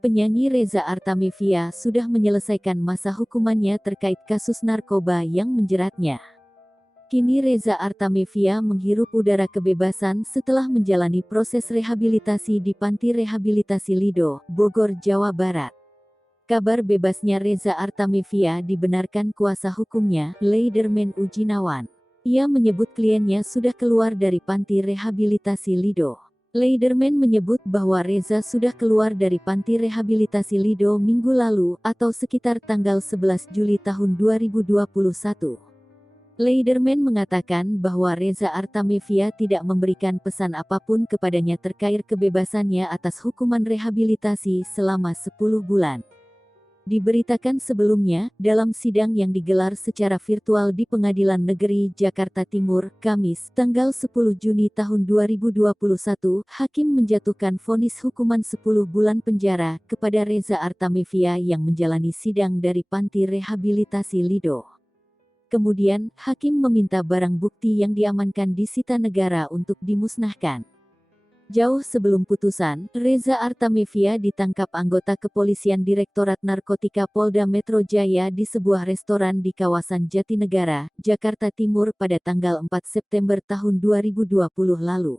Penyanyi Reza Artamevia sudah menyelesaikan masa hukumannya terkait kasus narkoba yang menjeratnya. Kini Reza Artamevia menghirup udara kebebasan setelah menjalani proses rehabilitasi di Panti Rehabilitasi Lido, Bogor, Jawa Barat. Kabar bebasnya Reza Artamevia dibenarkan kuasa hukumnya, Leiderman Ujinawan. Ia menyebut kliennya sudah keluar dari Panti Rehabilitasi Lido. Leiderman menyebut bahwa Reza sudah keluar dari Panti Rehabilitasi Lido minggu lalu atau sekitar tanggal 11 Juli tahun 2021. Leiderman mengatakan bahwa Reza Artamevia tidak memberikan pesan apapun kepadanya terkait kebebasannya atas hukuman rehabilitasi selama 10 bulan. Diberitakan sebelumnya, dalam sidang yang digelar secara virtual di Pengadilan Negeri Jakarta Timur, Kamis, tanggal 10 Juni tahun 2021, hakim menjatuhkan vonis hukuman 10 bulan penjara kepada Reza Artamevia yang menjalani sidang dari Panti Rehabilitasi Lido. Kemudian, hakim meminta barang bukti yang diamankan disita negara untuk dimusnahkan. Jauh sebelum putusan, Reza Artamevia ditangkap anggota kepolisian Direktorat Narkotika Polda Metro Jaya di sebuah restoran di kawasan Jatinegara, Jakarta Timur pada tanggal 4 September tahun 2020 lalu.